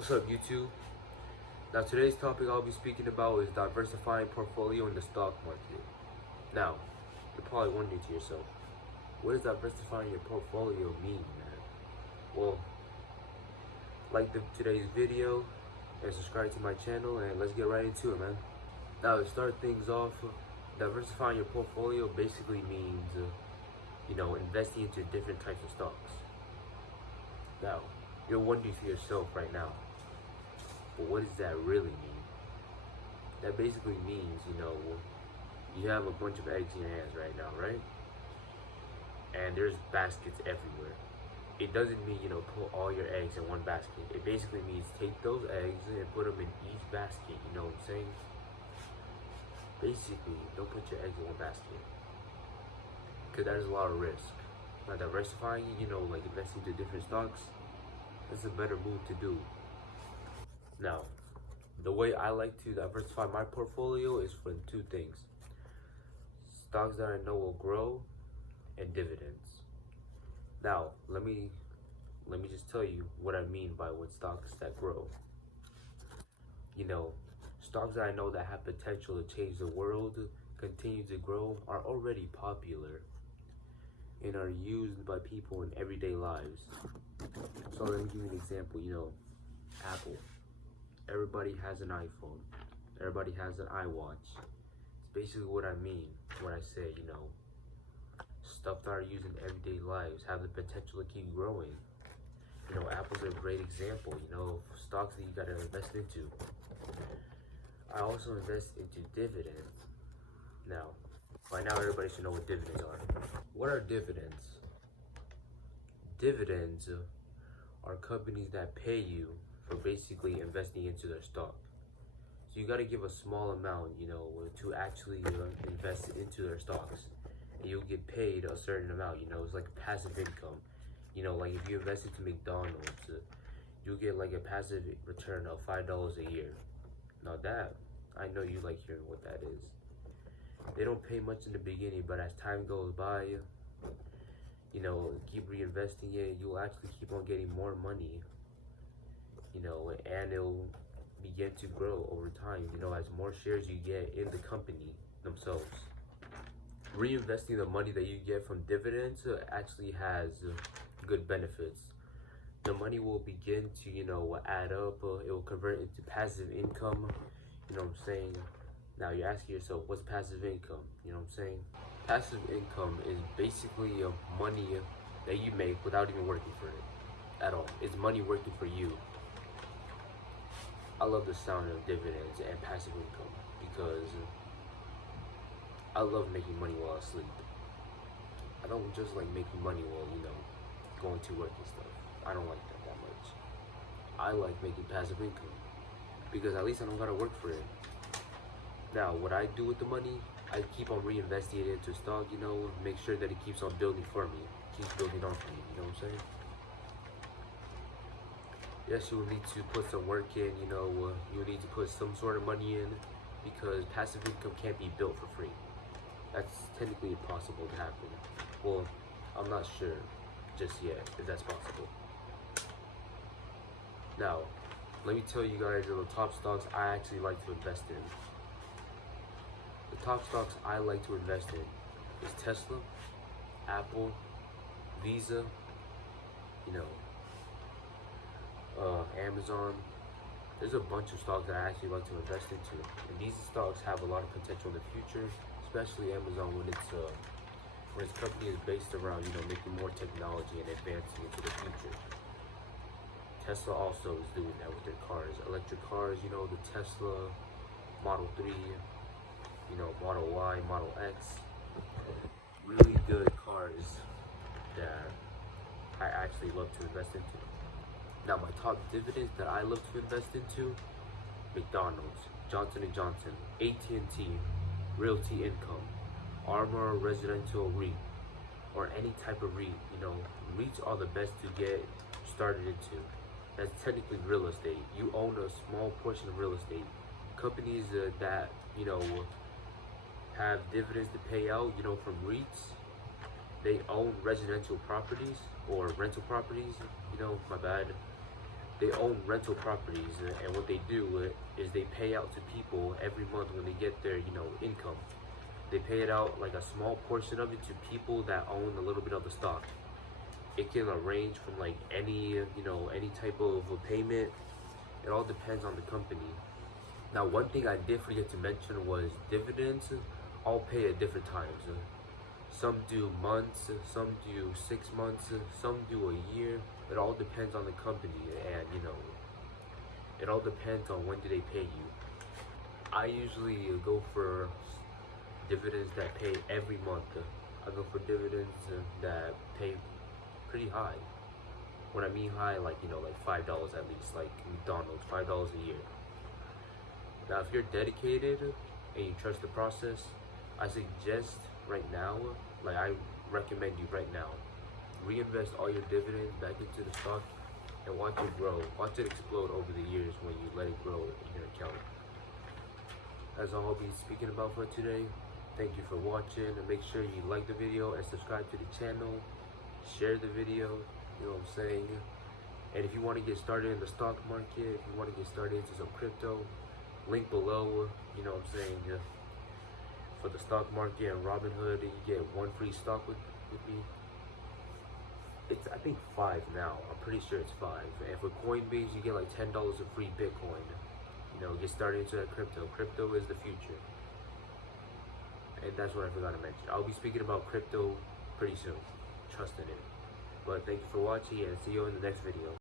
What's up, YouTube? Now, today's topic I'll be speaking about is diversifying portfolio in the stock market. Now, you're probably wondering to yourself, what does diversifying your portfolio mean, man? Well, like today's video and subscribe to my channel, and let's get right into it, man. Now, to start things off, diversifying your portfolio basically means, investing into different types of stocks. Now, you're wondering to yourself right now, but what does that really mean? That basically means, you have a bunch of eggs in your hands right now, right? And there's baskets everywhere. It doesn't mean, put all your eggs in one basket. It basically means take those eggs and put them in each basket, you know what I'm saying? Basically, don't put your eggs in one basket, because that is a lot of risk. Now, diversifying, like investing into different stocks, that's a better move to do. Now, the way I like to diversify my portfolio is from two things: stocks that I know will grow and dividends. Now, let me just tell you what I mean by what stocks that grow. Stocks that I know that have potential to change the world, continue to grow, are already popular and are used by people in everyday lives. So let me give you an example. Apple. Everybody has an iPhone. Everybody has an iWatch. It's basically what I mean when I say, stuff that are used in everyday lives have the potential to keep growing. Apple's a great example, stocks that you gotta invest into. I also invest into dividends. Now, by now everybody should know what dividends are. What are dividends? Dividends are companies that pay you for basically investing into their stock. So you got to give a small amount, to actually invest into their stocks, and you'll get paid a certain amount. It's like passive income. Like if you invest into McDonald's, you'll get like a passive return of $5 a year. Now that, I know you like hearing what that is. They don't pay much in the beginning, but as time goes by, keep reinvesting it, you'll actually keep on getting more money, and it'll begin to grow over time, as more shares you get in the company themselves. Reinvesting the money that you get from dividends actually has good benefits. The money will begin to, add up, it will convert into passive income, you know what I'm saying? Now you're asking yourself, what's passive income? You know what I'm saying? Passive income is basically money that you make without even working for it at all. It's money working for you. I love the sound of dividends and passive income because I love making money while I sleep. I don't just like making money while, going to work and stuff. I don't like that much. I like making passive income because at least I don't gotta work for it. Now, what I do with the money, I keep on reinvesting it into stock, make sure that it keeps on building for me, keeps building on for me, you know what I'm saying? Yes, you will need to put some work in, you'll need to put some sort of money in, because passive income can't be built for free. That's technically impossible to happen. Well, I'm not sure just yet if that's possible. Now, let me tell you guys the top stocks I actually like to invest in. The top stocks I like to invest in is Tesla, Apple, Visa, Amazon. There's a bunch of stocks that I actually like to invest into, and these stocks have a lot of potential in the future, especially Amazon when its company is based around making more technology and advancing into the future. Tesla also is doing that with their cars, electric cars. The Tesla Model 3, Model Y, Model X, really good cars that I actually love to invest into. Now, my top dividends that I love to invest into: McDonald's, Johnson & Johnson, AT&T, Realty Income, Armor Residential REIT, or any type of REIT. REITs are the best to get started into. That's technically real estate. You own a small portion of real estate. Companies that, have dividends to pay out, from REITs, they own residential properties or rental properties, my bad. they own rental properties, and what they do is they pay out to people every month when they get their, income. They pay it out, like a small portion of it, to people that own a little bit of the stock. It can range from like any type of a payment. It all depends on the company. Now, one thing I did forget to mention was dividends all pay at different times. Some do months, some do 6 months, some do a year. It all depends on the company, and it all depends on when do they pay you. I usually go for dividends that pay every month. I go for dividends that pay pretty high. When I mean high, like like $5 at least, like McDonald's, $5 a year. Now, if you're dedicated and you trust the process, I suggest right now, like I recommend you right now, reinvest all your dividends back into the stock and watch it grow. Watch it explode over the years when you let it grow in your account. That's all I'll be speaking about for today. Thank you for watching, and make sure you like the video and subscribe to the channel. Share the video, you know what I'm saying? And if you want to get started in the stock market, if you want to get started into some crypto, link below, you know what I'm saying? For the stock market and Robinhood, you get 1 free stock with me. It's, I think, 5 now. I'm pretty sure it's 5. And for Coinbase, you get like $10 of free Bitcoin. Get started into that crypto. Crypto is the future. And that's what I forgot to mention. I'll be speaking about crypto pretty soon. Trust in it. But thank you for watching, and see you in the next video.